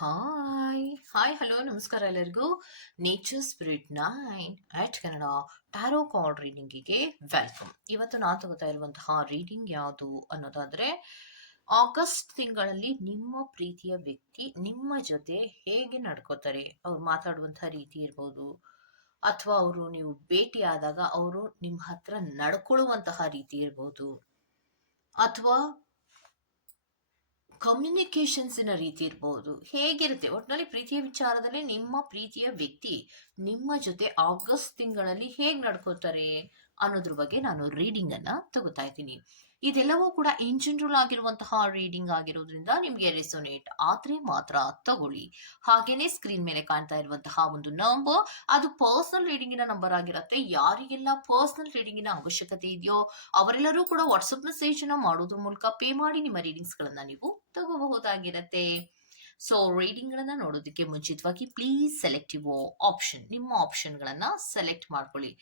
Hi hi hello ನಮಸ್ಕಾರ ಎಲ್ಲರಿಗೂ. Nature spirit nine at Kannada tarot card ರೀಡಿಂಗಿಗೆ welcome ಇವತ್ತು ನಾನು ತಗೋತಾ ಇರುವಂತಹ ರೀಡಿಂಗ್ ಯಾವುದು ಅನ್ನೋದಾದ್ರೆ ಆಗಸ್ಟ್ ತಿಂಗಳಲ್ಲಿ ನಿಮ್ಮ ಪ್ರೀತಿಯ ವ್ಯಕ್ತಿ ನಿಮ್ಮ ಜೊತೆ ಹೇಗೆ ನಡ್ಕೋತಾರೆ? ಅವ್ರು ಮಾತಾಡುವಂತಹ ರೀತಿ ಇರ್ಬೋದು, ಅಥವಾ ಅವರು ನೀವು ಭೇಟಿ ಆದಾಗ ಅವರು ನಿಮ್ಮ ಹತ್ರ ನಡ್ಕೊಳ್ಳುವಂತಹ ರೀತಿ ಇರ್ಬೋದು, ಅಥವಾ ಕಮ್ಯುನಿಕೇಶನ್ಸಿನ ರೀತಿ ಇರ್ಬೋದು. ಹೇಗಿರುತ್ತೆ? ಒಟ್ಟಿನಲ್ಲಿ ಪ್ರೀತಿಯ ವಿಚಾರದಲ್ಲಿ ನಿಮ್ಮ ಪ್ರೀತಿಯ ವ್ಯಕ್ತಿ ನಿಮ್ಮ ಜೊತೆ ಆಗಸ್ಟ್ ತಿಂಗಳಲ್ಲಿ ಹೇಗೆ ನಡ್ಕೋತಾರೆ ಅನ್ನೋದ್ರ ಬಗ್ಗೆ ನಾನು ರೀಡಿಂಗ್ ಅನ್ನ ತಗೋತಾ ಇದ್ದೀನಿ. ಇದೆಲ್ಲವೂ ಕೂಡ ಇನ್ ಜನರಲ್ ಆಗಿರುವಂತಹ ರೀಡಿಂಗ್ ಆಗಿರೋದ್ರಿಂದ ನಿಮ್ಗೆ ರೆಸೊನೇಟ್ ಆದ್ರೆ ಮಾತ್ರ ತಗೊಳ್ಳಿ. ಹಾಗೇನೆ ಸ್ಕ್ರೀನ್ ಮೇಲೆ ಕಾಣ್ತಾ ಇರುವಂತಹ ಒಂದು ನಂಬರ್ ಅದು ಪರ್ಸನಲ್ ರೀಡಿಂಗಿನ ನಂಬರ್ ಆಗಿರುತ್ತೆ. ಯಾರಿಗೆಲ್ಲ ಪರ್ಸನಲ್ ರೀಡಿಂಗಿನ ಅವಶ್ಯಕತೆ ಇದೆಯೋ ಅವರೆಲ್ಲರೂ ಕೂಡ ವಾಟ್ಸಪ್ ಮೆಸೇಜ್ ಅನ್ನ ಮಾಡೋದ್ರ ಮೂಲಕ ಪೇ ಮಾಡಿ ನಿಮ್ಮ ರೀಡಿಂಗ್ಸ್ ಗಳನ್ನ ನೀವು ತಗೋಬಹುದಾಗಿರತ್ತೆ. ಸೊ ರೀಡಿಂಗ್ ಗಳನ್ನ ನೋಡೋದಕ್ಕೆ ಮುಂಚಿತವಾಗಿ ಪ್ಲೀಸ್ ಸೆಲೆಕ್ಟಿವ್ ಆಪ್ಷನ್ ನಿಮ್ಮ ಆಪ್ಷನ್ ಗಳನ್ನ ಸೆಲೆಕ್ಟ್ ಮಾಡ್ಕೊಳ್ಳಿ.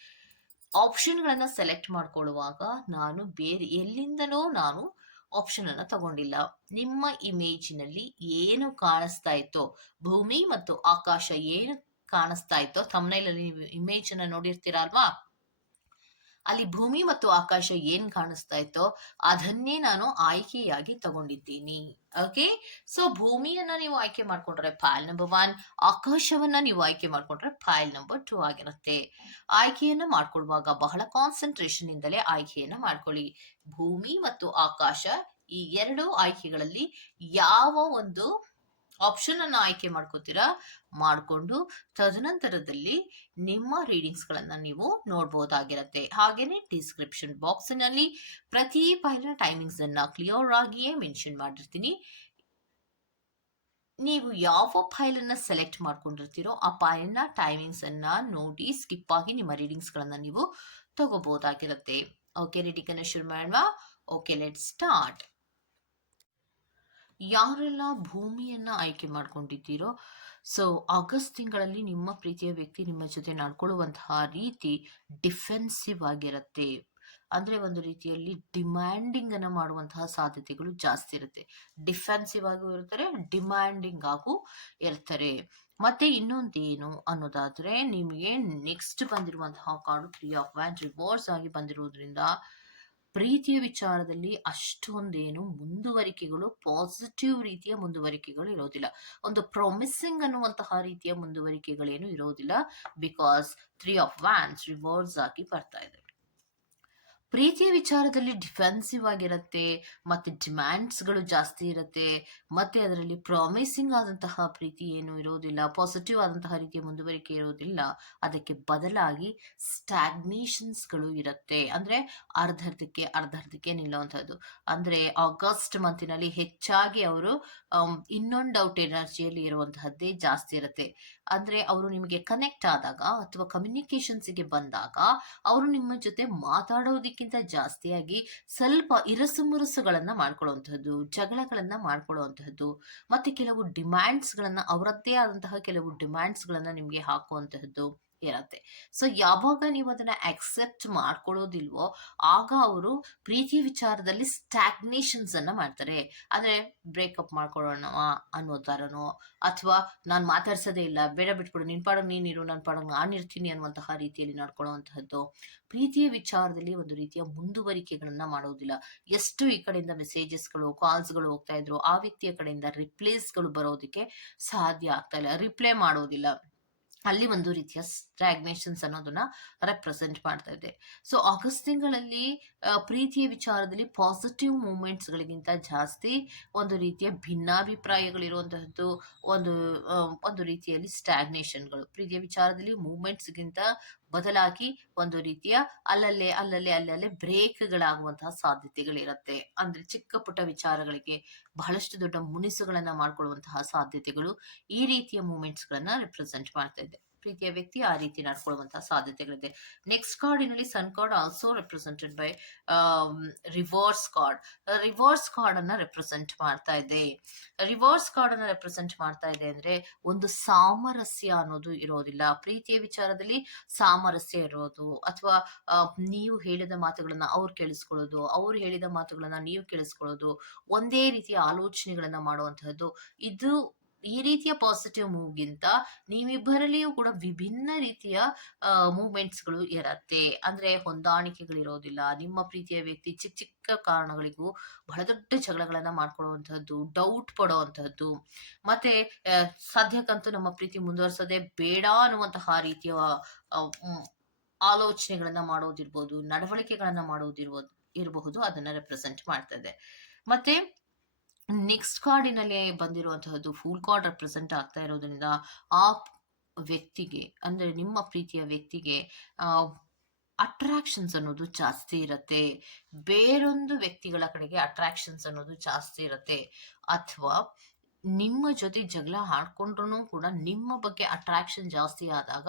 ಆಪ್ಷನ್ ಗಳನ್ನ ಸೆಲೆಕ್ಟ್ ಮಾಡ್ಕೊಳ್ಳುವಾಗ ನಾನು ಬೇರೆ, ಎಲ್ಲಿಂದನೋ ನಾನು ಆಪ್ಷನ್ ಅನ್ನು ತಗೊಂಡಿಲ್ಲ. ನಿಮ್ಮ ಇಮೇಜಿನಲ್ಲಿ ಏನು ಕಾಣಿಸ್ತಾ ಇತ್ತೋ, ಭೂಮಿ ಮತ್ತು ಆಕಾಶ ಏನು ಕಾಣಿಸ್ತಾ ಇತ್ತೋ ತಮ್ಮನೇಲಲ್ಲಿ ನೀವು ಇಮೇಜ್ ಅನ್ನ ನೋಡಿರ್ತೀರಾ ಅಲ್ವಾ ಅಲ್ಲಿ ಭೂಮಿ ಮತ್ತು ಆಕಾಶ ಏನ್ ಕಾಣಿಸ್ತಾ ಇತ್ತೋ ಅದನ್ನೇ ನಾನು ಆಯ್ಕೆಯಾಗಿ ತಗೊಂಡಿದ್ದೀನಿ. ಓಕೆ ಸೊ ಭೂಮಿಯನ್ನ ನೀವು ಆಯ್ಕೆ ಮಾಡ್ಕೊಂಡ್ರೆ ಫೈಲ್ ನಂಬರ್ ಒನ್ ಆಕಾಶವನ್ನ ನೀವು ಆಯ್ಕೆ ಮಾಡ್ಕೊಂಡ್ರೆ ಫೈಲ್ ನಂಬರ್ ಟೂ ಆಗಿರುತ್ತೆ. ಆಯ್ಕೆಯನ್ನ ಮಾಡ್ಕೊಳ್ಳುವಾಗ ಬಹಳ ಕಾನ್ಸಂಟ್ರೇಷನ್ ಇಂದಲೇ ಆಯ್ಕೆಯನ್ನ ಮಾಡ್ಕೊಳ್ಳಿ. ಭೂಮಿ ಮತ್ತು ಆಕಾಶ ಈ ಎರಡು ಆಯ್ಕೆಗಳಲ್ಲಿ ಯಾವ ಒಂದು ಆಪ್ಷನ್ ಅನ್ನು ಆಯ್ಕೆ ಮಾಡ್ಕೋತೀರಾ? ಮಾಡಿಕೊಂಡು ತದನಂತರದಲ್ಲಿ ನಿಮ್ಮ ರೀಡಿಂಗ್ಸ್ಗಳನ್ನು ನೀವು ನೋಡ್ಬೋದಾಗಿರುತ್ತೆ. ಹಾಗೆಯೇ ಡಿಸ್ಕ್ರಿಪ್ಷನ್ ಬಾಕ್ಸ್ನಲ್ಲಿ ಪ್ರತಿ ಫೈಲ್ನ ಟೈಮಿಂಗ್ಸ್ ಅನ್ನ ಕ್ಲಿಯರ್ ಆಗಿಯೇ ಮೆನ್ಷನ್ ಮಾಡಿರ್ತೀನಿ. ನೀವು ಯಾವ ಫೈಲ್ ಅನ್ನ ಸೆಲೆಕ್ಟ್ ಮಾಡ್ಕೊಂಡಿರ್ತೀರೋ ಆ ಫೈಲ್ನ ಟೈಮಿಂಗ್ಸ್ ಅನ್ನ ನೋಡಿ ಸ್ಕಿಪ್ ಆಗಿ ನಿಮ್ಮ ರೀಡಿಂಗ್ಸ್ ಗಳನ್ನ ನೀವು ತಗೋಬಹುದಾಗಿರುತ್ತೆ ಓಕೆ ರೀಡಿಂಗ್ ಅನ್ನ ಶುರು ಮಾಡುವ ಓಕೆ ಲೆಟ್ ಸ್ಟಾರ್ಟ್ ಯಾರೆಲ್ಲ ಭೂಮಿಯನ್ನು ಆಯ್ಕೆ ಮಾಡ್ಕೊಂಡಿದ್ದೀರೋ ಸೊ ಆಗಸ್ಟ್ ತಿಂಗಳಲ್ಲಿ ನಿಮ್ಮ ಪ್ರೀತಿಯ ವ್ಯಕ್ತಿ ನಿಮ್ಮ ಜೊತೆ ನಡ್ಕೊಳ್ಳುವಂತಹ ರೀತಿ ಡಿಫೆನ್ಸಿವ್ ಆಗಿರುತ್ತೆ. ಅಂದ್ರೆ ಒಂದು ರೀತಿಯಲ್ಲಿ ಡಿಮ್ಯಾಂಡಿಂಗ್ ಅನ್ನ ಮಾಡುವಂತಹ ಸಾಧ್ಯತೆಗಳು ಜಾಸ್ತಿ ಇರುತ್ತೆ. ಡಿಫೆನ್ಸಿವ್ ಆಗೂ ಇರ್ತಾರೆ ಡಿಮ್ಯಾಂಡಿಂಗ್ ಆಗು ಇರ್ತಾರೆ. ಮತ್ತೆ ಇನ್ನೊಂದೇನು ಅನ್ನೋದಾದ್ರೆ, ನಿಮಗೆ ನೆಕ್ಸ್ಟ್ ಬಂದಿರುವಂತಹ card three of wand reverse ಆಗಿ ಬಂದಿರೋದ್ರಿಂದ ಪ್ರೀತಿಯ ವಿಚಾರದಲ್ಲಿ ಅಷ್ಟೊಂದೇನು ಮುಂದುವರಿಕೆಗಳು ಪಾಸಿಟಿವ್ ರೀತಿಯ ಮುಂದುವರಿಕೆಗಳು ಇರೋದಿಲ್ಲ. ಒಂದು ಪ್ರಾಮಿಸಿಂಗ್ ಅನ್ನುವಂತಹ ರೀತಿಯ ಮುಂದುವರಿಕೆಗಳೇನು ಇರೋದಿಲ್ಲ because three of wands reverse ಆಗಿ ಬರ್ತಾ ಇದೆ. ಪ್ರೀತಿಯ ವಿಚಾರದಲ್ಲಿ ಡಿಫೆನ್ಸಿವ್ ಆಗಿರುತ್ತೆ, ಮತ್ತೆ ಡಿಮ್ಯಾಂಡ್ಸ್ಗಳು ಜಾಸ್ತಿ ಇರುತ್ತೆ, ಮತ್ತೆ ಅದರಲ್ಲಿ ಪ್ರಾಮಿಸಿಂಗ್ ಆದಂತಹ ಪ್ರೀತಿ ಏನು ಇರೋದಿಲ್ಲ ಪಾಸಿಟಿವ್ ಆದಂತಹ ರೀತಿಯ ಮುಂದುವರಿಕೆ ಇರೋದಿಲ್ಲ, ಅದಕ್ಕೆ ಬದಲಾಗಿ ಸ್ಟ್ಯಾಗ್ನೇಷನ್ಸ್ಗಳು ಇರುತ್ತೆ. ಅಂದ್ರೆ ಅರ್ಧರ್ಧಕ್ಕೆ ಅರ್ಧರ್ಧಕ್ಕೆ ನಿಲ್ಲುವಂಥದ್ದು. ಅಂದ್ರೆ ಆಗಸ್ಟ್ ಮಂತಿನಲ್ಲಿ ಹೆಚ್ಚಾಗಿ ಅವರು ಇನ್ನೊಂದು ಡೌಟ್ ಎನರ್ಜಿಯಲ್ಲಿ ಇರುವಂತಹದ್ದೇ ಜಾಸ್ತಿ ಇರುತ್ತೆ. ಅಂದ್ರೆ ಅವರು ನಿಮಗೆ ಕನೆಕ್ಟ್ ಆದಾಗ ಅಥವಾ ಕಮ್ಯುನಿಕೇಶನ್ಸ್ಗೆ ಬಂದಾಗ, ಅವರು ನಿಮ್ಮ ಜೊತೆ ಮಾತಾಡೋದಕ್ಕಿಂತ ಜಾಸ್ತಿಯಾಗಿ ಸ್ವಲ್ಪ ಇರಸುಮುರುಸುಗಳನ್ನ ಮಾಡ್ಕೊಳ್ಳುವಂತಹದ್ದು ಜಗಳಗಳನ್ನ ಮಾಡ್ಕೊಳ್ಳುವಂತಹದ್ದು ಮತ್ತೆ ಕೆಲವು ಡಿಮ್ಯಾಂಡ್ಸ್ ಗಳನ್ನ, ಅವರದ್ದೇ ಆದಂತಹ ಕೆಲವು ಡಿಮ್ಯಾಂಡ್ಸ್ ಗಳನ್ನ ನಿಮ್ಗೆ ಹಾಕುವಂತಹದ್ದು. ಇರತ್ತೆ. ಸೊ ಯಾವಾಗ ನೀವು ಅದನ್ನ ಅಕ್ಸೆಪ್ಟ್ ಮಾಡ್ಕೊಳ್ಳೋದಿಲ್ವೋ ಆಗ ಅವರು ಪ್ರೀತಿ ವಿಚಾರದಲ್ಲಿ ಸ್ಟಾಗ್ನೇಷನ್ಸ್ ಅನ್ನ ಮಾಡ್ತಾರೆ. ಅಂದ್ರೆ ಬ್ರೇಕಪ್ ಮಾಡ್ಕೊಳ್ಳೋಣ ಅನ್ನೋ ಥರನೋ, ಅಥವಾ ನಾನು ಮಾತಾಡ್ಸೋದೇ ಇಲ್ಲ, ಬೇಡ ಬಿಟ್ಬಿಡು, ನಿನ್ ಪಾಡಂಗ್ ನೀನಿರು ನನ್ನ ಪಾಡೋ ನಾನು ಇರ್ತೀನಿ ಅನ್ನುವಂತಹ ರೀತಿಯಲ್ಲಿ ನಡ್ಕೊಳ್ಳುವಂತಹದ್ದು ಪ್ರೀತಿಯ ವಿಚಾರದಲ್ಲಿ ಒಂದು ರೀತಿಯ ಮುಂದುವರಿಕೆಗಳನ್ನ ಮಾಡೋದಿಲ್ಲ. ಎಷ್ಟು ಈ ಕಡೆಯಿಂದ ಮೆಸೇಜಸ್ಗಳು ಕಾಲ್ಸ್ಗಳು ಹೋಗ್ತಾ ಇದ್ರು, ಆ ವ್ಯಕ್ತಿಯ ಕಡೆಯಿಂದ ರಿಪ್ಲೇಸ್ಗಳು ಬರೋದಕ್ಕೆ ಸಾಧ್ಯ ಆಗ್ತಾ ಇಲ್ಲ ರಿಪ್ಲೈ ಮಾಡೋದಿಲ್ಲ. ಅಲ್ಲಿ ಒಂದು ರೀತಿಯ ಸ್ಟ್ರಾಗ್ನೇಷನ್ಸ್ ಅನ್ನೋದನ್ನ ರೆಪ್ರೆಸೆಂಟ್ ಮಾಡ್ತಾ ಇದೆ. ಸೊ ಆಗಸ್ಟ್ ತಿಂಗಳಲ್ಲಿ ಪ್ರೀತಿಯ ವಿಚಾರದಲ್ಲಿ ಪಾಸಿಟಿವ್ ಮೂಮೆಂಟ್ಸ್ ಗಳಿಗಿಂತ ಜಾಸ್ತಿ ಒಂದು ರೀತಿಯ ಭಿನ್ನಾಭಿಪ್ರಾಯಗಳಿರುವಂತಹದ್ದು, ಒಂದು ಒಂದು ರೀತಿಯಲ್ಲಿ ಸ್ಟಾಗ್ನೇಷನ್ಗಳು ಪ್ರೀತಿಯ ವಿಚಾರದಲ್ಲಿ ಮೂಮೆಂಟ್ಸ್ಗಿಂತ ಬದಲಾಗಿ ಒಂದು ರೀತಿಯ ಅಲ್ಲಲ್ಲೇ ಅಲ್ಲಲ್ಲೇ ಅಲ್ಲಲ್ಲೇ ಬ್ರೇಕ್ಗಳಾಗುವಂತಹ ಸಾಧ್ಯತೆಗಳಿರುತ್ತೆ. ಅಂದ್ರೆ ಚಿಕ್ಕ ಪುಟ್ಟ ವಿಚಾರಗಳಿಗೆ ಬಹಳಷ್ಟು ದೊಡ್ಡ ಮುನಿಸುಗಳನ್ನ ಮಾಡ್ಕೊಳ್ಳುವಂತಹ ಸಾಧ್ಯತೆಗಳು ಈ ರೀತಿಯ ಮೂಮೆಂಟ್ಸ್ ಗಳನ್ನ ರೆಪ್ರೆಸೆಂಟ್ ಮಾಡ್ತಾ ಇದೆ. ಪ್ರೀತಿಯ ವ್ಯಕ್ತಿ ಆ ರೀತಿ ನಡ್ಕೊಳ್ಳುವಂತಹ ಸಾಧ್ಯತೆಗಳಿದೆ. ನೆಕ್ಸ್ಟ್ ಕಾರ್ಡಿನಲ್ಲಿ sun card also represented by reverse card reverse card ಅನ್ನ ರೆಪ್ರೆಸೆಂಟ್ ಮಾಡ್ತಾ ಇದೆ. ರಿವರ್ಸ್ ಕಾರ್ಡ್ ಅನ್ನ ರೆಪ್ರೆಸೆಂಟ್ ಮಾಡ್ತಾ ಇದೆ ಅಂದ್ರೆ ಒಂದು ಸಾಮರಸ್ಯ ಅನ್ನೋದು ಇರೋದಿಲ್ಲ. ಪ್ರೀತಿಯ ವಿಚಾರದಲ್ಲಿ ಸಾಮರಸ್ಯ ಇರೋದು ಅಥವಾ ನೀವು ಹೇಳಿದ ಮಾತುಗಳನ್ನ ಅವ್ರು ಕೇಳಿಸ್ಕೊಳ್ಳೋದು, ಅವ್ರು ಹೇಳಿದ ಮಾತುಗಳನ್ನ ನೀವು ಕೇಳಿಸ್ಕೊಳ್ಳೋದು, ಒಂದೇ ರೀತಿಯ ಆಲೋಚನೆಗಳನ್ನ ಮಾಡುವಂತಹದ್ದು. ಇದು ಈ ರೀತಿಯ ಪಾಸಿಟಿವ್ ಮೂವ್ಗಿಂತ ನೀವಿಬ್ಬರಲ್ಲಿಯೂ ಕೂಡ ವಿಭಿನ್ನ ರೀತಿಯ ಮೂವ್ಮೆಂಟ್ಸ್ಗಳು ಇರತ್ತೆ. ಅಂದ್ರೆ ಹೊಂದಾಣಿಕೆಗಳಿರೋದಿಲ್ಲ. ನಿಮ್ಮ ಪ್ರೀತಿಯ ವ್ಯಕ್ತಿ ಚಿಕ್ಕ ಚಿಕ್ಕ ಕಾರಣಗಳಿಗೂ ಬಹಳ ದೊಡ್ಡ ಜಗಳಗಳನ್ನು ಮಾಡ್ಕೊಳ್ಳುವಂತಹದ್ದು ಡೌಟ್ ಪಡುವಂತಹದ್ದು. ಮತ್ತೆ ಸದ್ಯಕ್ಕಂತೂ ನಮ್ಮ ಪ್ರೀತಿ ಮುಂದುವರ್ಸೋದೇ ಬೇಡ ಅನ್ನುವಂತಹ ರೀತಿಯ ಆಲೋಚನೆಗಳನ್ನ ಮಾಡೋದಿರ್ಬೋದು, ನಡವಳಿಕೆಗಳನ್ನ ಮಾಡೋದಿರ್ಬೋದು, ಇರಬಹುದು, ಅದನ್ನ ರೆಪ್ರೆಸೆಂಟ್ ಮಾಡ್ತದೆ ಮತ್ತೆ ನೆಕ್ಸ್ಟ್ ಕಾರ್ಡಿನಲ್ಲಿ ಬಂದಿರುವಂತಹದ್ದು ಫುಲ್ ಕಾರ್ಡ್ ರೆಪ್ರೆಸೆಂಟ್ ಆಗ್ತಾ ಇರೋದ್ರಿಂದ ಆ ವ್ಯಕ್ತಿಗೆ, ಅಂದ್ರೆ ನಿಮ್ಮ ಪ್ರೀತಿಯ ವ್ಯಕ್ತಿಗೆ ಅಟ್ರಾಕ್ಷನ್ಸ್ ಅನ್ನೋದು ಜಾಸ್ತಿ ಇರತ್ತೆ. ಬೇರೊಂದು ವ್ಯಕ್ತಿಗಳ ಕಡೆಗೆ ಅಟ್ರಾಕ್ಷನ್ಸ್ ಅನ್ನೋದು ಜಾಸ್ತಿ ಇರತ್ತೆ. ಅಥವಾ ನಿಮ್ಮ ಜೊತೆ ಜಗಳ ಆಡ್ಕೊಂಡ್ರು ಕೂಡ ನಿಮ್ಮ ಬಗ್ಗೆ ಅಟ್ರಾಕ್ಷನ್ ಜಾಸ್ತಿ ಆದಾಗ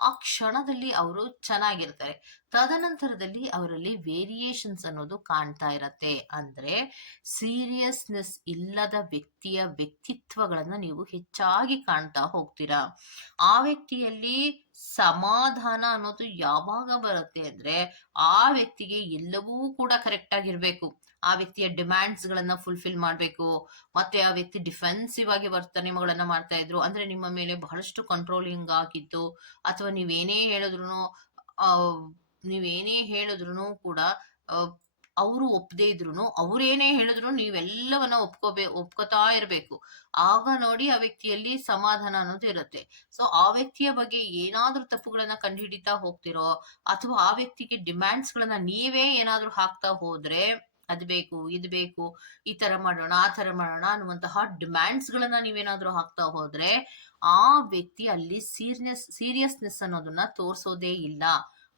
ಆ ಕ್ಷಣದಲ್ಲಿ ಅವರು ಚೆನ್ನಾಗಿರ್ತಾರೆ. ತದನಂತರದಲ್ಲಿ ಅವರಲ್ಲಿ ವೇರಿಯೇಷನ್ಸ್ ಅನ್ನೋದು ಕಾಣ್ತಾ ಇರತ್ತೆ. ಅಂದ್ರೆ ಸೀರಿಯಸ್ನೆಸ್ ಇಲ್ಲದ ವ್ಯಕ್ತಿಯ ವ್ಯಕ್ತಿತ್ವಗಳನ್ನ ನೀವು ಹೆಚ್ಚಾಗಿ ಕಾಣ್ತಾ ಹೋಗ್ತೀರಾ. ಆ ವ್ಯಕ್ತಿಯಲ್ಲಿ ಸಮಾಧಾನ ಅನ್ನೋದು ಯಾವಾಗ ಬರುತ್ತೆ ಅಂದ್ರೆ ಆ ವ್ಯಕ್ತಿಗೆ ಎಲ್ಲವೂ ಕೂಡ ಕರೆಕ್ಟ್ ಆಗಿರ್ಬೇಕು. ಆ ವ್ಯಕ್ತಿಯ ಡಿಮ್ಯಾಂಡ್ಸ್ ಗಳನ್ನ ಫುಲ್ಫಿಲ್ ಮಾಡಬೇಕು, ಮತ್ತೆ ಆ ವ್ಯಕ್ತಿ ಡಿಫೆನ್ಸಿವ್ ಆಗಿ ವರ್ತನೆಗಳನ್ನ ಮಾಡ್ತಾ ಇದ್ರು, ಅಂದ್ರೆ ನಿಮ್ಮ ಮೇಲೆ ಬಹಳಷ್ಟು ಕಂಟ್ರೋಲಿಂಗ್ ಆಗಿತ್ತು, ಅಥವಾ ನೀವೇನೇ ಹೇಳಿದ್ರು ನೀವೇನೇ ಹೇಳಿದ್ರು ಕೂಡ ಅವರು ಒಪ್ಪದೇ ಇದ್ರು ಅವ್ರೇನೇ ಹೇಳಿದ್ರು ನೀವೆಲ್ಲವನ್ನ ಒಪ್ಕೋಬೇ, ಒಪ್ಕೋತಾ ಇರಬೇಕು. ಆಗ ನೋಡಿ ಆ ವ್ಯಕ್ತಿಯಲ್ಲಿ ಸಮಾಧಾನ ಅನ್ನೋದು ಇರುತ್ತೆ. ಸೊ ಆ ವ್ಯಕ್ತಿಯ ಬಗ್ಗೆ ಏನಾದ್ರೂ ತಪ್ಪುಗಳನ್ನ ಕಂಡುಹಿಡಿತಾ ಹೋಗ್ತಿರೋ, ಅಥವಾ ಆ ವ್ಯಕ್ತಿಗೆ ಡಿಮ್ಯಾಂಡ್ಸ್ ಗಳನ್ನ ನೀವೇ ಏನಾದ್ರೂ ಹಾಕ್ತಾ ಹೋದ್ರೆ ಅದ್ ಬೇಕು, ಇದು ಬೇಕು, ಈ ತರ ಮಾಡೋಣ, ಆ ತರ ಮಾಡೋಣ ಅನ್ನುವಂತಹ ಡಿಮ್ಯಾಂಡ್ಸ್ ಗಳನ್ನ ನೀವೇನಾದ್ರೂ ಹಾಕ್ತಾ ಹೋದ್ರೆ ಆ ವ್ಯಕ್ತಿ ಅಲ್ಲಿ ಸೀರಿಯಸ್ ಸೀರಿಯಸ್ನೆಸ್ ಅನ್ನೋದನ್ನ ತೋರಿಸೋದೇ ಇಲ್ಲ.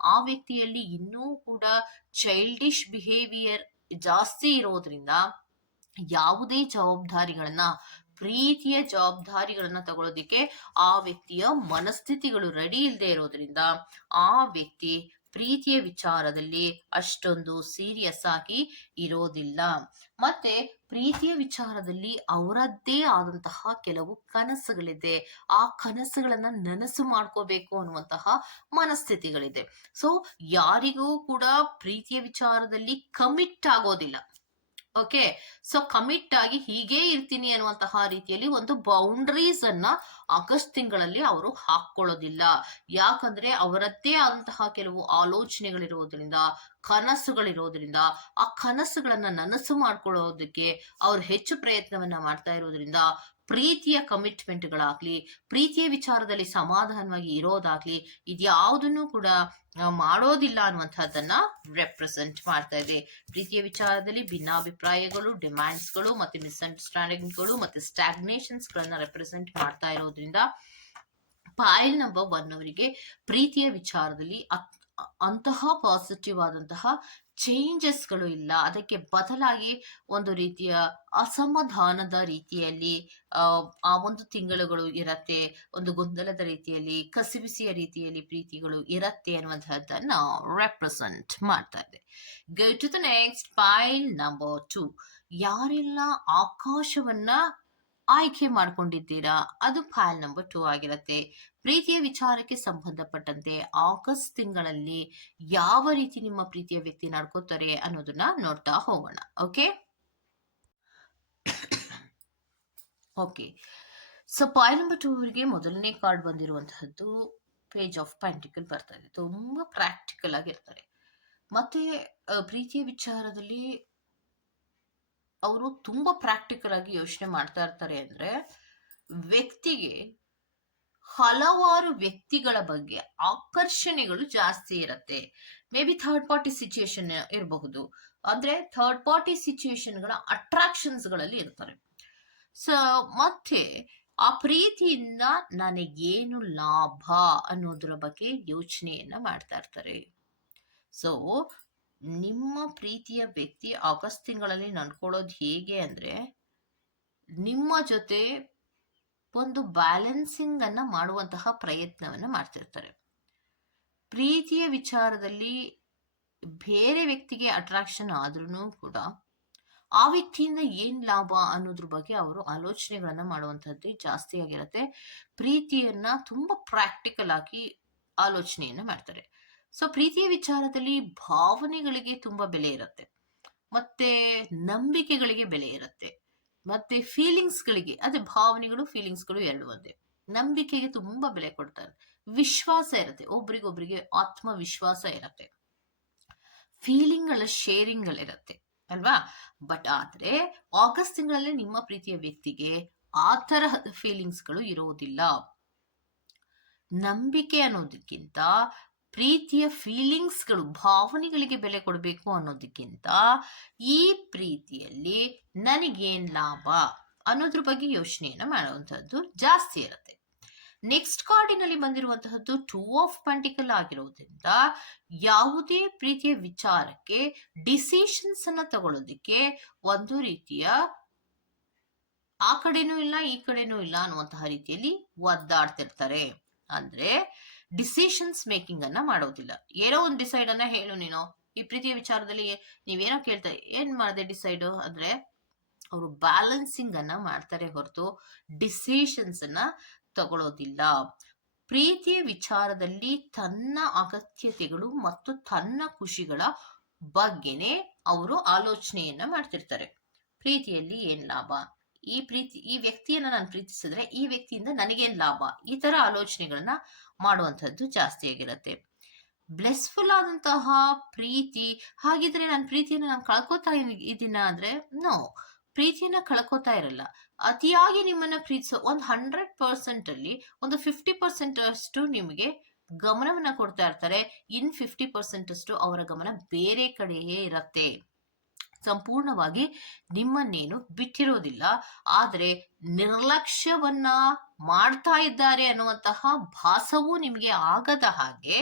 ಆ ವ್ಯಕ್ತಿಯಲ್ಲಿ ಇನ್ನೂ ಕೂಡ ಚೈಲ್ಡಿಶ್ ಬಿಹೇವಿಯರ್ ಜಾಸ್ತಿ ಇರೋದ್ರಿಂದ ಯಾವುದೇ ಜವಾಬ್ದಾರಿಗಳನ್ನ, ಪ್ರೀತಿಯ ಜವಾಬ್ದಾರಿಗಳನ್ನ ತಗೊಳ್ಳೋದಿಕ್ಕೆ ಆ ವ್ಯಕ್ತಿಯ ಮನಸ್ಥಿತಿಗಳು ರೆಡಿ ಇಲ್ಲದೆ ಇರೋದ್ರಿಂದ ಆ ವ್ಯಕ್ತಿ ಪ್ರೀತಿಯ ವಿಚಾರದಲ್ಲಿ ಅಷ್ಟೊಂದು ಸೀರಿಯಸ್ ಆಗಿ ಇರೋದಿಲ್ಲ. ಮತ್ತೆ ಪ್ರೀತಿಯ ವಿಚಾರದಲ್ಲಿ ಅವರದ್ದೇ ಆದಂತಹ ಕೆಲವು ಕನಸುಗಳಿದೆ. ಆ ಕನಸುಗಳನ್ನ ನನಸು ಮಾಡ್ಕೋಬೇಕು ಅನ್ನುವಂತಹ ಮನಸ್ಥಿತಿಗಳಿದೆ. ಸೊ ಯಾರಿಗೂ ಕೂಡ ಪ್ರೀತಿಯ ವಿಚಾರದಲ್ಲಿ ಕಮಿಟ್ ಆಗೋದಿಲ್ಲ. ಓಕೆ ಸೊ ಕಮಿಟ್ ಆಗಿ ಹೀಗೆ ಇರ್ತೀನಿ ಅನ್ನುವಂತಹ ರೀತಿಯಲ್ಲಿ ಒಂದು ಬೌಂಡ್ರೀಸ್ ಅನ್ನ ಆಗಸ್ಟ್ ತಿಂಗಳಲ್ಲಿ ಅವರು ಹಾಕೊಳ್ಳೋದಿಲ್ಲ ಯಾಕಂದ್ರೆ ಅವರದ್ದೇ ಆದಂತಹ ಕೆಲವು ಆಲೋಚನೆಗಳಿರೋದ್ರಿಂದ, ಕನಸುಗಳಿರೋದ್ರಿಂದ, ಆ ಕನಸುಗಳನ್ನ ನನಸು ಮಾಡ್ಕೊಳ್ಳೋದಕ್ಕೆ ಅವ್ರು ಹೆಚ್ಚು ಪ್ರಯತ್ನವನ್ನ ಮಾಡ್ತಾ ಇರೋದ್ರಿಂದ ಪ್ರೀತಿಯ ಕಮಿಟ್ಮೆಂಟ್ಗಳಾಗ್ಲಿ ಪ್ರೀತಿಯ ವಿಚಾರದಲ್ಲಿ ಸಮಾಧಾನವಾಗಿ ಇರೋದಾಗ್ಲಿ, ಇದ್ಯಾವುದನ್ನು ಕೂಡ ಮಾಡೋದಿಲ್ಲ ಅನ್ನುವಂಥದ್ದನ್ನ ರೆಪ್ರೆಸೆಂಟ್ ಮಾಡ್ತಾ ಇದೆ. ಪ್ರೀತಿಯ ವಿಚಾರದಲ್ಲಿ ಭಿನ್ನಾಭಿಪ್ರಾಯಗಳು ಡಿಮ್ಯಾಂಡ್ಸ್ಗಳು ಮತ್ತೆ ಮಿಸ್ಅಂಡರ್ಸ್ಟ್ಯಾಂಡಿಂಗ್ಗಳು ಮತ್ತೆ ಸ್ಟಾಗ್ನೇಷನ್ಸ್ ಗಳನ್ನ ರೆಪ್ರೆಸೆಂಟ್ ಮಾಡ್ತಾ ಇರೋದ್ರಿಂದ ಪಾಯಿಲ್ ನಂಬರ್ ಒನ್ ಅವರಿಗೆ ಪ್ರೀತಿಯ ವಿಚಾರದಲ್ಲಿ ಅತ್- ಅಂತಹ ಪಾಸಿಟಿವ್ ಆದಂತಹ ಚೇಂಜಸ್ಗಳು ಇಲ್ಲ. ಅದಕ್ಕೆ ಬದಲಾಗಿ ಒಂದು ರೀತಿಯ ಅಸಮಾಧಾನದ ರೀತಿಯಲ್ಲಿ ಆ, ಒಂದು ತಿಂಗಳುಗಳು ಇರತ್ತೆ ಒಂದು ಗೊಂದಲದ ರೀತಿಯಲ್ಲಿ ಕಸಿಬಿಸಿಯ ರೀತಿಯಲ್ಲಿ ಪ್ರೀತಿಗಳು ಇರತ್ತೆ ಅನ್ನುವಂಥದ್ದನ್ನ ರೆಪ್ರೆಸೆಂಟ್ ಮಾಡ್ತಾ ಇದೆ go to the next pile number two ಯಾರೆಲ್ಲ ಆಕಾಶವನ್ನ ಆಯ್ಕೆ ಮಾಡ್ಕೊಂಡಿದ್ದೀರಾ? ಅದು ಫೈಲ್ ನಂಬರ್ ಟೂ ಆಗಿರುತ್ತೆ. ಪ್ರೀತಿಯ ವಿಚಾರಕ್ಕೆ ಸಂಬಂಧಪಟ್ಟಂತೆ ಆಗಸ್ಟ್ ತಿಂಗಳಲ್ಲಿ ಯಾವ ರೀತಿ ನಿಮ್ಮ ಪ್ರೀತಿಯ ವ್ಯಕ್ತಿ ನಡ್ಕೋತಾರೆ ಅನ್ನೋದನ್ನ ನೋಡ್ತಾ ಹೋಗೋಣ. Okay okay so pile number two ಅವರಿಗೆ ಮೊದಲನೇ ಕಾರ್ಡ್ ಬಂದಿರುವಂತಹದ್ದು ಪೇಜ್ ಆಫ್ ಪ್ಯಾಂಟಿಕಲ್ ಬರ್ತಾ ಇದೆ. ತುಂಬಾ ಪ್ರಾಕ್ಟಿಕಲ್ ಆಗಿರ್ತಾರೆ ಮತ್ತೆ ಪ್ರೀತಿಯ ವಿಚಾರದಲ್ಲಿ ಅವರು ತುಂಬಾ ಪ್ರಾಕ್ಟಿಕಲ್ ಆಗಿ ಯೋಚನೆ ಮಾಡ್ತಾ ಇರ್ತಾರೆ ಅಂದ್ರೆ ವ್ಯಕ್ತಿಗೆ ಹಲವಾರು ವ್ಯಕ್ತಿಗಳ ಬಗ್ಗೆ ಆಕರ್ಷಣೆಗಳು ಜಾಸ್ತಿ ಇರತ್ತೆ. May be third party situation ಇರಬಹುದು. ಅಂದ್ರೆ ಥರ್ಡ್ ಪಾರ್ಟಿ ಅಟ್ರಾಕ್ಷನ್ಸ್ಗಳಲ್ಲಿ ಇರ್ತಾರೆ. ಸೊ ಮತ್ತೆ ಆ ಪ್ರೀತಿಯಿಂದ ನನಗೇನು ಲಾಭ ಅನ್ನೋದ್ರ ಬಗ್ಗೆ ಯೋಚನೆಯನ್ನ ಮಾಡ್ತಾ ಇರ್ತಾರೆ. ಸೊ ನಿಮ್ಮ ಪ್ರೀತಿಯ ವ್ಯಕ್ತಿ ಆಗಸ್ಟ್ ತಿಂಗಳಲ್ಲಿ ನಡ್ಕೊಳ್ಳೋದು ಹೇಗೆ ಅಂದರೆ, ನಿಮ್ಮ ಜೊತೆ ಒಂದು ಬ್ಯಾಲೆನ್ಸಿಂಗ್ ಅನ್ನ ಮಾಡುವಂತಹ ಪ್ರಯತ್ನವನ್ನು ಮಾಡ್ತಿರ್ತಾರೆ. ಪ್ರೀತಿಯ ವಿಚಾರದಲ್ಲಿ ಬೇರೆ ವ್ಯಕ್ತಿಗೆ ಅಟ್ರಾಕ್ಷನ್ ಆದ್ರೂ ಕೂಡ ಆ ವ್ಯಕ್ತಿಯಿಂದ ಏನ್ ಲಾಭ ಅನ್ನೋದ್ರ ಬಗ್ಗೆ ಅವರು ಆಲೋಚನೆಗಳನ್ನ ಮಾಡುವಂತಹದ್ದು ಜಾಸ್ತಿ ಆಗಿರುತ್ತೆ. ಪ್ರೀತಿಯನ್ನ ತುಂಬಾ ಪ್ರಾಕ್ಟಿಕಲ್ ಆಗಿ ಆಲೋಚನೆಯನ್ನ ಮಾಡ್ತಾರೆ. ಸೊ ಪ್ರೀತಿಯ ವಿಚಾರದಲ್ಲಿ ಭಾವನೆಗಳಿಗೆ ತುಂಬಾ ಬೆಲೆ ಇರುತ್ತೆ. ಮತ್ತೆ ನಂಬಿಕೆಗಳಿಗೆ ಬೆಲೆ ಇರುತ್ತೆ. ಮತ್ತೆ ಫೀಲಿಂಗ್ಸ್ಗಳಿಗೆ ಅದೇ ಭಾವನೆಗಳು ಫೀಲಿಂಗ್ಸ್ಗಳು ಎರಡು ಒಂದೇ. ನಂಬಿಕೆಗೆ ತುಂಬಾ ಬೆಲೆ ಕೊಡ್ತಾರೆ. ವಿಶ್ವಾಸ ಇರುತ್ತೆ. ಒಬ್ರಿಗೊಬ್ರಿಗೆ ಆತ್ಮವಿಶ್ವಾಸ ಇರುತ್ತೆ. ಫೀಲಿಂಗ್ಗಳ ಶೇರಿಂಗ್ಗಳಿರುತ್ತೆ ಅಲ್ವಾ? ಬಟ್ ಆದ್ರೆ ಆಗಸ್ಟ್ ತಿಂಗಳಲ್ಲಿ ನಿಮ್ಮ ಪ್ರೀತಿಯ ವ್ಯಕ್ತಿಗೆ ಆ ತರಹದ ಫೀಲಿಂಗ್ಸ್ಗಳು ಇರೋದಿಲ್ಲ. ನಂಬಿಕೆ ಅನ್ನೋದಕ್ಕಿಂತ ಪ್ರೀತಿಯ ಫೀಲಿಂಗ್ಸ್ಗಳು ಭಾವನೆಗಳಿಗೆ ಬೆಲೆ ಕೊಡಬೇಕು ಅನ್ನೋದಕ್ಕಿಂತ ಈ ಪ್ರೀತಿಯಲ್ಲಿ ನನಗೇನ್ ಲಾಭ ಅನ್ನೋದ್ರ ಬಗ್ಗೆ ಯೋಚನೆಯನ್ನ ಮಾಡುವಂತಹದ್ದು ಜಾಸ್ತಿ ಇರುತ್ತೆ. ನೆಕ್ಸ್ಟ್ ಕಾರ್ಡಿನಲ್ಲಿ ಬಂದಿರುವಂತಹದ್ದು ಟೂ ಆಫ್ ಪಂಟಿಕಲ್ ಆಗಿರೋದ್ರಿಂದ ಯಾವುದೇ ಪ್ರೀತಿಯ ವಿಚಾರಕ್ಕೆ ಡಿಸಿಷನ್ಸ್ ಅನ್ನ ತಗೊಳ್ಳೋದಕ್ಕೆ ಒಂದು ರೀತಿಯ ಆ ಕಡೆನೂ ಇಲ್ಲ, ಈ ಕಡೆನೂ ಇಲ್ಲ ಅನ್ನುವಂತಹ ರೀತಿಯಲ್ಲಿ ಒದ್ದಾಡ್ತಿರ್ತಾರೆ. ಅಂದ್ರೆ ಡಿಸಿಷನ್ಸ್ ಮೇಕಿಂಗ್ ಅನ್ನ ಮಾಡೋದಿಲ್ಲ. ಏನೋ ಒಂದು ಡಿಸೈಡ್ ಅನ್ನ ಹೇಳು ನೀನು. ಈ ಪ್ರೀತಿಯ ವಿಚಾರದಲ್ಲಿ ನೀವೇನೋ ಕೇಳ್ತಾ, ಏನ್ ಮಾಡಿದೆ ಡಿಸೈಡ್ ಅಂದ್ರೆ, ಅವರು ಬ್ಯಾಲೆನ್ಸಿಂಗ್ ಅನ್ನ ಮಾಡ್ತಾರೆ ಹೊರತು ಡಿಸಿಷನ್ಸ್ ಅನ್ನ ತಗೊಳ್ಳೋದಿಲ್ಲ ಪ್ರೀತಿಯ ವಿಚಾರದಲ್ಲಿ ತನ್ನ ಅಗತ್ಯತೆಗಳು ಮತ್ತು ತನ್ನ ಖುಷಿಗಳ ಬಗ್ಗೆನೆ ಅವರು ಆಲೋಚನೆಯನ್ನ ಮಾಡ್ತಿರ್ತಾರೆ. ಪ್ರೀತಿಯಲ್ಲಿ ಏನ್ ಲಾಭ? ಈ ಪ್ರೀತಿ, ಈ ವ್ಯಕ್ತಿಯನ್ನ ನಾನು ಪ್ರೀತಿಸಿದ್ರೆ ಈ ವ್ಯಕ್ತಿಯಿಂದ ನನಗೇನ್ ಲಾಭ? ಈ ತರ ಆಲೋಚನೆಗಳನ್ನ ಮಾಡುವಂತದ್ದು ಜಾಸ್ತಿ ಆಗಿರುತ್ತೆ. ಬ್ಲೆಸ್ಫುಲ್ ಆದಂತಹ ಪ್ರೀತಿ, ಹಾಗಿದ್ರೆ ನನ್ನ ಪ್ರೀತಿಯನ್ನು ನಾನು ಕಳ್ಕೊತಾ ಇದೀನ ಅಂದ್ರೆ ನೋ ಪ್ರೀತಿಯನ್ನ ಕಳ್ಕೊತಾ ಇರಲ್ಲ. ಅತಿಯಾಗಿ ನಿಮ್ಮನ್ನ ಪ್ರೀತಿಸೋ ಒಂದು ಹಂಡ್ರೆಡ್ ಪರ್ಸೆಂಟ್ ಅಲ್ಲಿ ಒಂದು ಫಿಫ್ಟಿ ಪರ್ಸೆಂಟ್ ಅಷ್ಟು ನಿಮಗೆ ಗಮನವನ್ನ ಕೊಡ್ತಾ ಇರ್ತಾರೆ. ಇನ್ ಫಿಫ್ಟಿ ಪರ್ಸೆಂಟ್ ಅಷ್ಟು ಅವರ ಗಮನ ಬೇರೆ ಕಡೆಯೇ ಇರತ್ತೆ. ಸಂಪೂರ್ಣವಾಗಿ ನಿಮ್ಮನ್ನೇನು ಬಿಟ್ಟಿರೋದಿಲ್ಲ. ಆದರೆ ನಿರ್ಲಕ್ಷ್ಯವನ್ನ ಮಾಡ್ತಾ ಇದ್ದಾರೆ ಅನ್ನುವಂತಹ ಭಾಸವೂ ನಿಮಗೆ ಆಗದ ಹಾಗೆ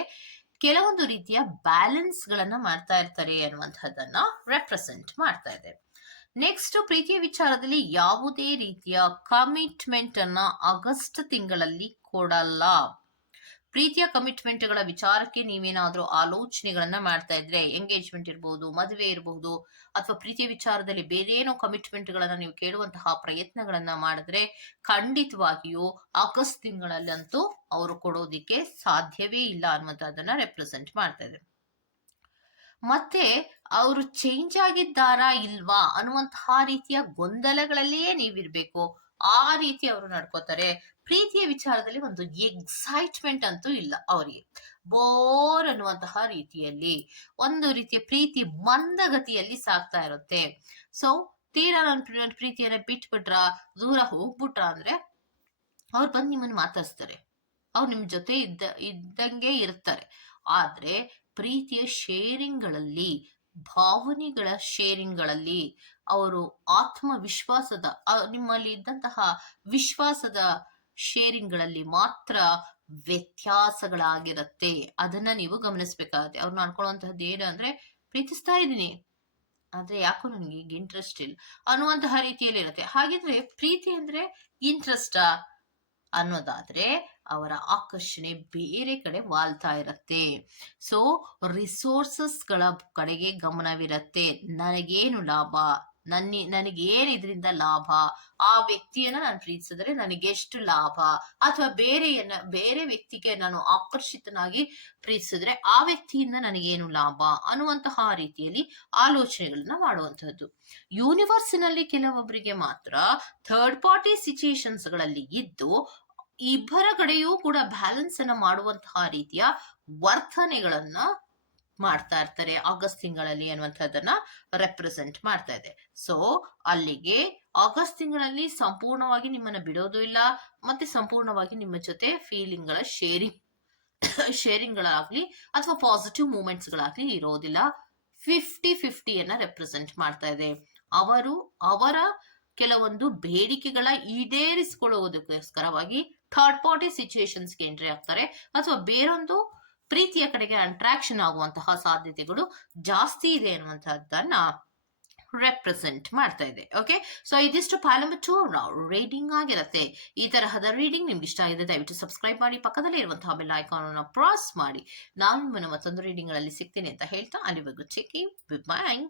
ಕೆಲವೊಂದು ರೀತಿಯ ಬ್ಯಾಲೆನ್ಸ್ ಗಳನ್ನ ಮಾಡ್ತಾ ಇರ್ತಾರೆ ಅನ್ನುವಂಥದ್ದನ್ನ ರೆಪ್ರೆಸೆಂಟ್ ಮಾಡ್ತಾ ಇದೆ. ನೆಕ್ಸ್ಟ್ ಪ್ರೀತಿಯ ವಿಚಾರದಲ್ಲಿ ಯಾವುದೇ ರೀತಿಯ ಕಮಿಟ್ಮೆಂಟ್ ಅನ್ನ ಆಗಸ್ಟ್ ತಿಂಗಳಲ್ಲಿ ಕೊಡಲ್ಲ. ಪ್ರೀತಿಯ ಕಮಿಟ್ಮೆಂಟ್ಗಳ ವಿಚಾರಕ್ಕೆ ನೀವೇನಾದ್ರೂ ಆಲೋಚನೆಗಳನ್ನ ಮಾಡ್ತಾ ಇದ್ರೆ ಎಂಗೇಜ್ಮೆಂಟ್ ಇರಬಹುದು ಮದುವೆ ಇರಬಹುದು ಅಥವಾ ಪ್ರೀತಿಯ ವಿಚಾರದಲ್ಲಿ ಬೇರೇನೋ ಕಮಿಟ್ಮೆಂಟ್ಗಳನ್ನ ನೀವು ಕೇಳುವಂತಹ ಪ್ರಯತ್ನಗಳನ್ನ ಮಾಡಿದ್ರೆ ಖಂಡಿತವಾಗಿಯೂ ಆಗಸ್ಟ್ ತಿಂಗಳಲ್ಲಂತೂ ಅವರು ಕೊಡೋದಿಕ್ಕೆ ಸಾಧ್ಯವೇ ಇಲ್ಲ ಅನ್ನುವಂಥದ್ದನ್ನ ರೆಪ್ರೆಸೆಂಟ್ ಮಾಡ್ತಾ ಇದೆ ಮತ್ತೆ ಅವರು ಚೇಂಜ್ ಆಗಿದ್ದಾರಾ ಇಲ್ವಾ ಅನ್ನುವಂತಹ ರೀತಿಯ ಗೊಂದಲಗಳಲ್ಲಿಯೇ ನೀವಿರ್ಬೇಕು. ಆ ರೀತಿ ಅವರು ನಡ್ಕೋತಾರೆ. ಪ್ರೀತಿಯ ವಿಚಾರದಲ್ಲಿ ಒಂದು ಎಕ್ಸೈಟ್ಮೆಂಟ್ ಅಂತೂ ಇಲ್ಲ ಅವರಿಗೆ. ಬೋರ್ ಅನ್ನುವಂತಹ ರೀತಿಯಲ್ಲಿ, ಒಂದು ರೀತಿಯ ಪ್ರೀತಿ ಮಂದಗತಿಯಲ್ಲಿ ಸಾಗ್ತಾ ಇರುತ್ತೆ. ಸೊ ತೀರಾ ನನ್ನ ಪ್ರೀತಿಯನ್ನ ಬಿಟ್ಬಿಟ್ರ, ದೂರ ಹೋಗ್ಬಿಟ್ರ ಅಂದ್ರೆ, ಅವ್ರು ಬಂದು ನಿಮ್ಮನ್ನ ಮಾತಾಡ್ಸ್ತಾರೆ. ಅವ್ರು ನಿಮ್ ಜೊತೆ ಇದ್ದ, ಇದ್ದಂಗೆ ಇರ್ತಾರೆ. ಆದ್ರೆ, ಪ್ರೀತಿಯ ಶೇರಿಂಗ್ಗಳಲ್ಲಿ ಭಾವನೆಗಳ ಶೇರಿಂಗ್ಗಳಲ್ಲಿ ಅವರು ಆತ್ಮವಿಶ್ವಾಸದ ನಿಮ್ಮಲ್ಲಿ ಇದ್ದಂತಹ ವಿಶ್ವಾಸದ ಶೇರಿಂಗ್ಗಳಲ್ಲಿ ಮಾತ್ರ ವ್ಯತ್ಯಾಸಗಳಾಗಿರತ್ತೆ. ಅದನ್ನ ನೀವು ಗಮನಿಸ್ಬೇಕಾಗತ್ತೆ. ಅವ್ರು ಮಾಡ್ಕೊಳ್ಳುವಂತಹದ್ದು ಏನು ಅಂದ್ರೆ, ಪ್ರೀತಿಸ್ತಾ ಇದ್ದೀನಿ. ಆದ್ರೆ ಯಾಕೋ ನನಗೆ ಈಗ ಇಂಟ್ರೆಸ್ಟ್ ಇಲ್ಲ ಅನ್ನುವಂತಹ ರೀತಿಯಲ್ಲಿ ಇರುತ್ತೆ. ಹಾಗಿದ್ರೆ ಪ್ರೀತಿ ಅಂದ್ರೆ ಇಂಟ್ರೆಸ್ಟಾ ಅನ್ನೋದಾದ್ರೆ ಅವರ ಆಕರ್ಷಣೆ ಬೇರೆ ಕಡೆ ವಾಲ್ತಾ ಇರತ್ತೆ. ಸೊ ರಿಸೋರ್ಸಸ್ಗಳ ಕಡೆಗೆ ಗಮನವಿರತ್ತೆ. ನನಗೇನು ಲಾಭ? ನನ್ನ ನನಗೇನು ಇದರಿಂದ ಲಾಭ? ಆ ವ್ಯಕ್ತಿಯನ್ನ ನಾನು ಪ್ರೀತಿಸಿದ್ರೆ ನನಗೆ ಎಷ್ಟು ಲಾಭ? ಅಥವಾ ಬೇರೆಯನ್ನ, ಬೇರೆ ವ್ಯಕ್ತಿಗೆ ನಾನು ಆಕರ್ಷಿತನಾಗಿ ಪ್ರೀತಿಸಿದ್ರೆ ಆ ವ್ಯಕ್ತಿಯಿಂದ ನನಗೇನು ಲಾಭ? ಅನ್ನುವಂತಹ ರೀತಿಯಲ್ಲಿ ಆಲೋಚನೆಗಳನ್ನ ಮಾಡುವಂತಹದ್ದು. ಯೂನಿವರ್ಸಿನಲ್ಲಿ ಕೆಲವೊಬ್ಬರಿಗೆ ಮಾತ್ರ ಥರ್ಡ್ ಪಾರ್ಟಿ ಸಿಚುಯೇಷನ್ಸ್ಗಳಲ್ಲಿ ಇದ್ದು, ಇಬ್ಬರ ಕಡೆಯೂ ಕೂಡ ಬ್ಯಾಲೆನ್ಸ್ ಅನ್ನ ಮಾಡುವಂತಹ ರೀತಿಯ ವರ್ತನೆಗಳನ್ನ ಮಾಡ್ತಾ ಇರ್ತಾರೆ, ಆಗಸ್ಟ್ ತಿಂಗಳಲ್ಲಿ ಅನ್ನುವಂಥದ್ದನ್ನ ರೆಪ್ರೆಸೆಂಟ್ ಮಾಡ್ತಾ ಇದೆ. ಸೊ ಅಲ್ಲಿಗೆ ಆಗಸ್ಟ್ ತಿಂಗಳಲ್ಲಿ ಸಂಪೂರ್ಣವಾಗಿ ನಿಮ್ಮನ್ನ ಬಿಡೋದು ಇಲ್ಲ, ಮತ್ತೆ ಸಂಪೂರ್ಣವಾಗಿ ನಿಮ್ಮ ಜೊತೆ ಫೀಲಿಂಗ್ಗಳ ಶೇರಿಂಗ್ ಶೇರಿಂಗ್ ಗಳಾಗ್ಲಿ ಅಥವಾ ಪಾಸಿಟಿವ್ ಮೂಮೆಂಟ್ಸ್ ಗಳಾಗ್ಲಿ ಇರೋದಿಲ್ಲ. ಫಿಫ್ಟಿ ಫಿಫ್ಟಿಯನ್ನ ರೆಪ್ರೆಸೆಂಟ್ ಮಾಡ್ತಾ ಇದೆ. ಅವರು ಅವರ ಕೆಲವೊಂದು ಬೇಡಿಕೆಗಳ ಈಡೇರಿಸಿಕೊಳ್ಳುವುದಕ್ಕೋಸ್ಕರವಾಗಿ ಥರ್ಡ್ ಪಾರ್ಟಿ ಸಿಚುಯೇಷನ್ಸ್ಗೆ ಎಂಟ್ರಿ ಆಗ್ತಾರೆ. ಅಥವಾ ಬೇರೊಂದು ಪ್ರೀತಿಯ ಕಡೆಗೆ ಅಟ್ರಾಕ್ಷನ್ ಆಗುವಂತಹ ಸಾಧ್ಯತೆಗಳು ಜಾಸ್ತಿ ಇದೆ ಅನ್ನುವಂತಹದ್ದನ್ನ ರೆಪ್ರೆಸೆಂಟ್ ಮಾಡ್ತಾ ಇದೆ ಓಕೆ ಸೊ ಇದಿಷ್ಟು ಪಾಲ್ ನಂಬರ್ ಟೂ ರೀಡಿಂಗ್ ಆಗಿರುತ್ತೆ. ಈ ತರಹದ ರೀಡಿಂಗ್ ನಿಮ್ಗೆ ಇಷ್ಟ ಆಗಿದೆ, ದಯವಿಟ್ಟು ಸಬ್ಸ್ಕ್ರೈಬ್ ಮಾಡಿ, ಪಕ್ಕದಲ್ಲೇ ಇರುವಂತಹ ಬೆಲ್ ಐಕಾನ್ ಅನ್ನು ಪ್ರಾಸ್ ಮಾಡಿ. ನಾನು ನಿಮ್ಮನ್ನು ಮತ್ತೊಂದು ರೀಡಿಂಗ್ಗಳಲ್ಲಿ ಸಿಗ್ತೀನಿ ಅಂತ ಹೇಳ್ತಾ ಅಲ್ಲಿವರೆಗೂ ಚೆಕ್ ಬಾಯ್